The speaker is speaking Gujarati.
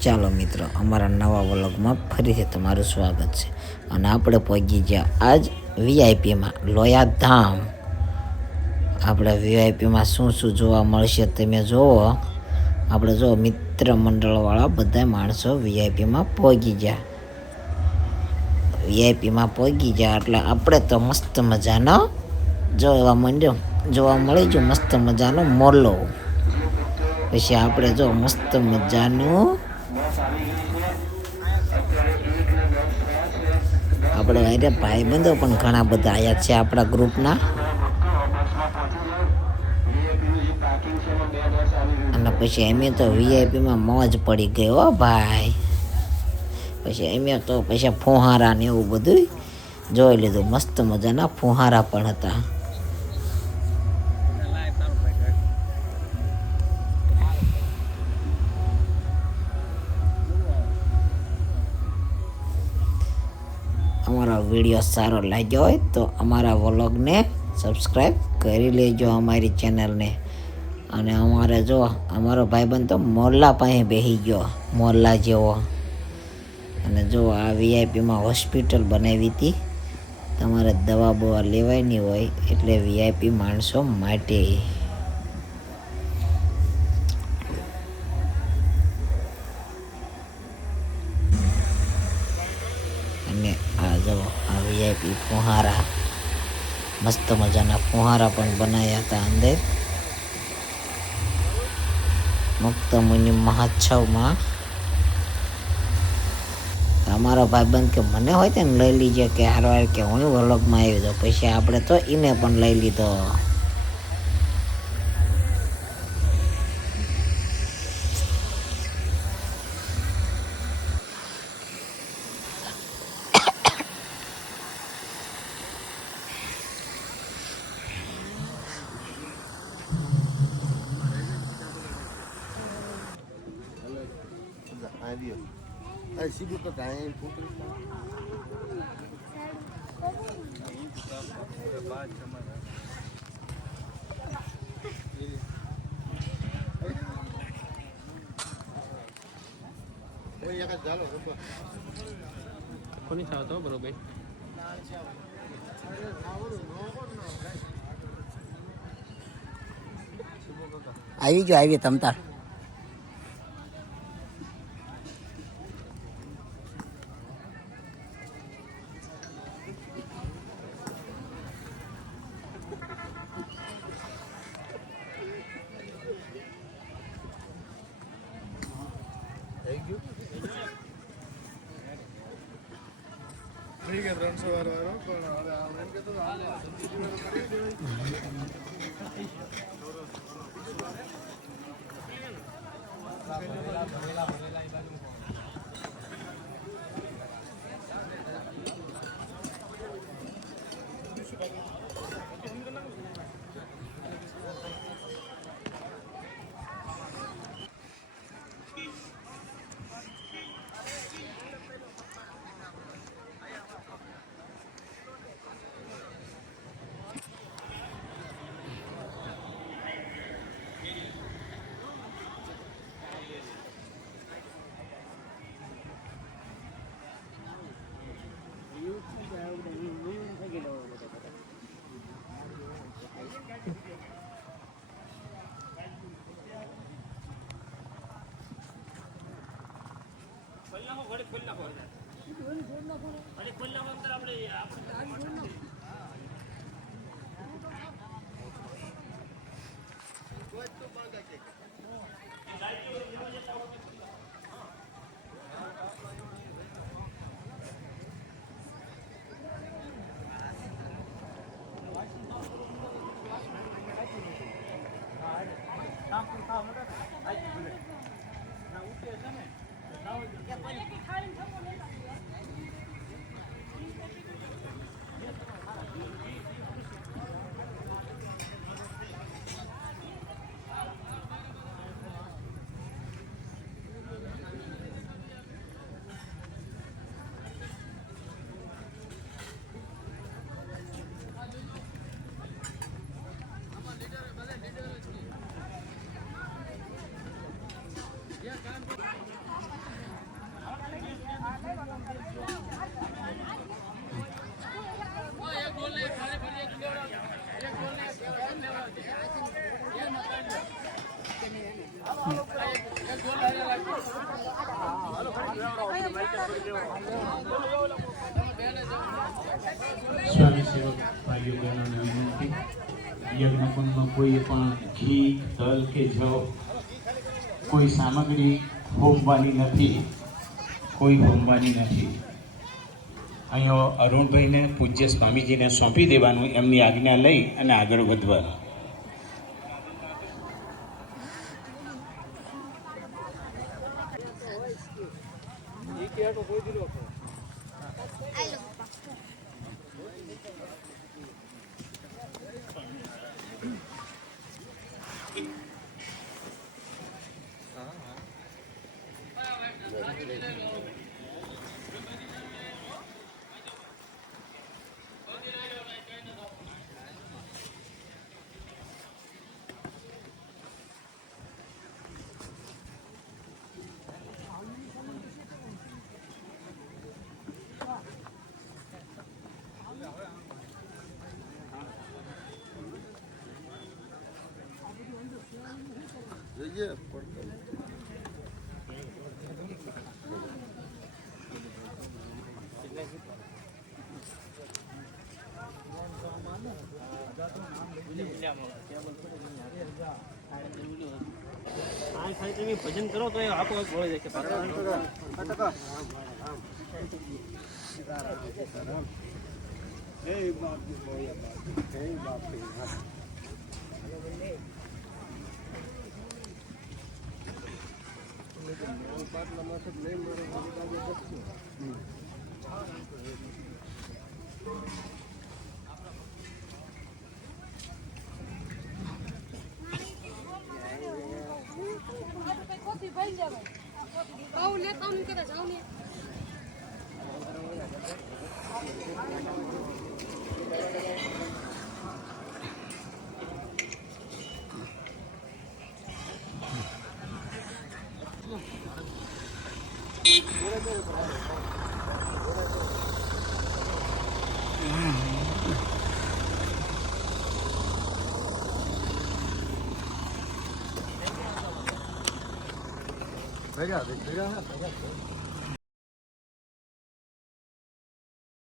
ચાલો મિત્રો, અમારા નવા વ્લોગમાં ફરીથી તમારું સ્વાગત છે. અને આપણે પહોંચી ગયા આજ વીઆઈપીમાં લોયા ધામ. આપણે વીઆઈપીમાં શું શું જોવા મળશે તમે જુઓ. આપણે જો મિત્ર મંડળવાળા બધા માણસો વીઆઈપીમાં પહોંચી ગયા. વીઆઈપીમાં પહોંચી ગયા એટલે આપણે તો મસ્ત મજાનો જોવા મળી જો મસ્ત મજાનો મોલો. પછી આપણે જો મસ્ત મજાનું આપણે અરે ભાઈબંધો પણ ઘણા બધા આવ્યા છે આપણા ગ્રુપના. અને પછી એમે તો વીઆઈપીમાં મોજ પડી ગઈ હો ભાઈ. પછી એમે તો પછી ફુહારા ને એવું બધું જોઈ લીધું. મસ્ત મજાના ફુહારા પણ હતા. અમારો વિડીયો સારો લાગ્યો હોય તો અમારા વ્લોગને સબસ્ક્રાઈબ કરી લેજો અમારી ચેનલને. અને અમારે જો અમારો ભાઈબંધ તો મોરલા પાસે બેસી ગયો, મોરલા જેવો. અને જો આ વીઆઈપીમાં હોસ્પિટલ બનાવી હતી. તમારે દવા બવા લેવાની હોય એટલે વીઆઈપી માણસો માટે. અને આ જો આ વીઆઈપી ફુહારા, મસ્ત મજાના ફુહારા પણ બનાવ્યા હતા અંદર મુક્ત મુનિ મહોત્સવમાં. અમારો ભાઈબંધ કે મને હોય તો લઈ લીજે કે હારવાર કે હું વ્લોગમાં આવી દો. પછી આપણે તો એને પણ લઈ લીધો. કોની થાવ તો બરોબર આવી ગયો, આવી તમતાર. ઠીક છે 300 વાળો પણ એમ કે તો સ્વામી સેવક ભાઈઓ બહેનોને વિનંતી, યજ્ઞકુંડમાં કોઈ પણ ઘી, તલ કે જવ કોઈ સામગ્રી હોમવાની નથી, કોઈ હોમવાની નથી. અહીંયા અરુણભાઈને પૂજ્ય સ્વામીજીને સોંપી દેવાનું, એમની આજ્ઞા લઈ અને આગળ વધવાનું. ભજન કરો તો એ આપો બોલે છે કે ભેગા